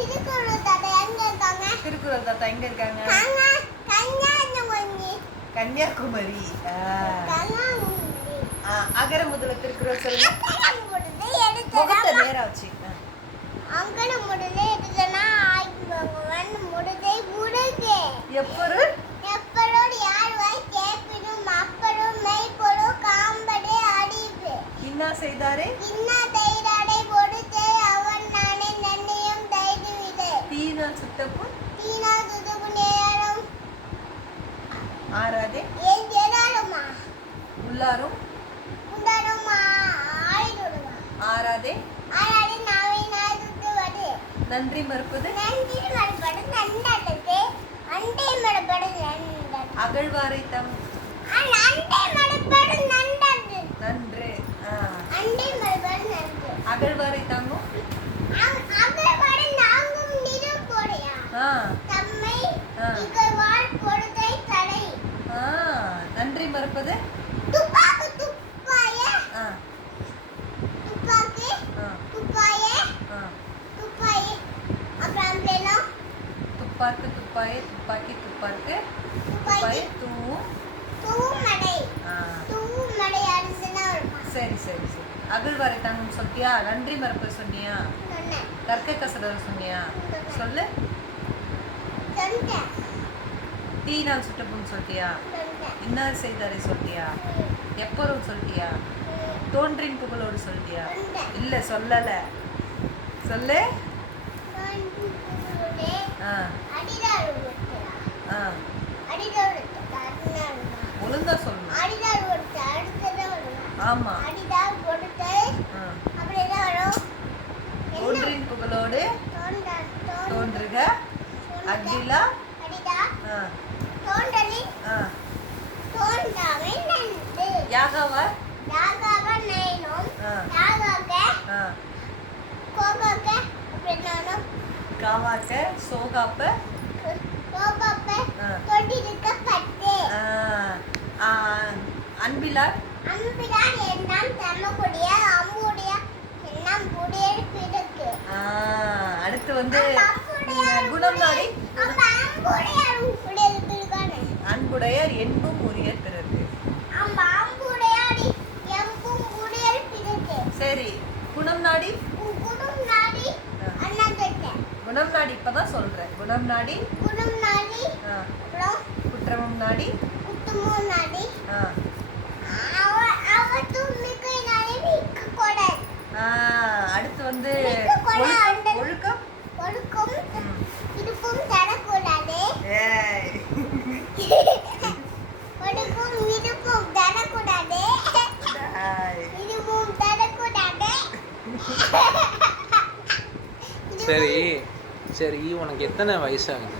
திருக்குறள் தாத்தா எங்க இருக்காங்க? கன்னியாகுமரி. அகர முதல திருக்குறள் சொல்லுங்க. முகத்தை நேரா வச்சு. அங்கன முதலே எடுத்தனா ஆய்பவன் முதலை முருகே. எப்பொருள் எப்பொருள் யார் வாய் கேட்பினும் அப்பொருள் மெய்ப்பொருள் காம்படே அறிவு. இன்னா செய்தாரே இன்னா தைராடை பொடுத்தே அவன் நானே நன்னியம் தைதுவிதே. தீனால் சுட்டப்புண் தீனா சுதுபு நேரம் ஆறாதே ஏன் ஏதாலுமா உள்ளாரும் உண்டாருமா ஆயிடுமா ஆறாதே ஆராடி நாவை நாய் சுட்டுவது. நன்றி மறுப்பது நன்றி மறுபடு நண்டது அண்டை மறுபடு நண்டது. அகழ்வாரை தம் அண்டை மறுபடு நண்டது நன்று. அண்டை மறுபடு நன்று. அகழ்வாரை தாங்கும் அகழ்வாரை நாங்கும் நிறம் போடையா தம்மை இகழ்வார் பொழுதை தடை. நன்றி மறுப்பது துப்பாக்கு துப்பாய துப்பாக்கு துப்பாய துப்பாய அப்புறம் வேணும் துப்பார்க்கு துப்பாயே துப்பாக்கி துப்பார்க்கு துப்பாய் தூவும் தூமடை தூமடை அரிசினா வருமா. சரி சரி சரி. அகழ்வாரை தாங்கும் சொல்லியா? நன்றி மறுப்பது சொன்னியா? சொன்னேன் கற்கை கசடர் சொன்னியா? சொல்லு. சொன்னேன் தீனால் சுட்டப்புண் சொல்லியா? சொன்னேன் இன்னார் செய்தாரை சொல்லியா? எப்பொருள் சொல்லியா? தோன்றின் புகழோடு சொல்லியா? இல்ல சொல்லல. சொல்லு. அடிதாரு அடிதாரு ஒழுங்கா சொல்லணும். அடிதார் கொடுத்து அடுத்ததான் வரும். ஆமா. அடிதார் கொடுத்து அப்புறம் என்ன வரும்? தோன்றின் புகழோடு தோன்றுக அடிலா அடிதா தோன்றலின் தோன்றாமை நன்று. யாகாவா யாகாவ நைனும் யாகாக கோகாக அப்புறம் என்ன வரும்? காவாக்க சோகாப்ப கோகாப்ப தொண்டிருக்கப்பட்டு. அன்பிலார் அம்பிடார் எண்ணம் தமக்குடைய அம்புடைய எண்ணம் புடியர் பிறகு. அடுத்து வந்து குணம் நாடி அன்புடையார் என்பும் உரிய பிறகு. சரி. குணம் நாடி குணம் நாடி இப்பதான் சொல்றேன். குணம் நாடி குற்றமும் நாடி அடுத்து வந்து ஒழுக்கம் ஒழுக்கம் இருப்பும் தரக்கூடாது. ஒழுக்கம் இருப்பும் தரக்கூடாது. இருப்பும் தரக்கூடாது. சரி சரி, உனக்கு எத்தனை வயசாகுது?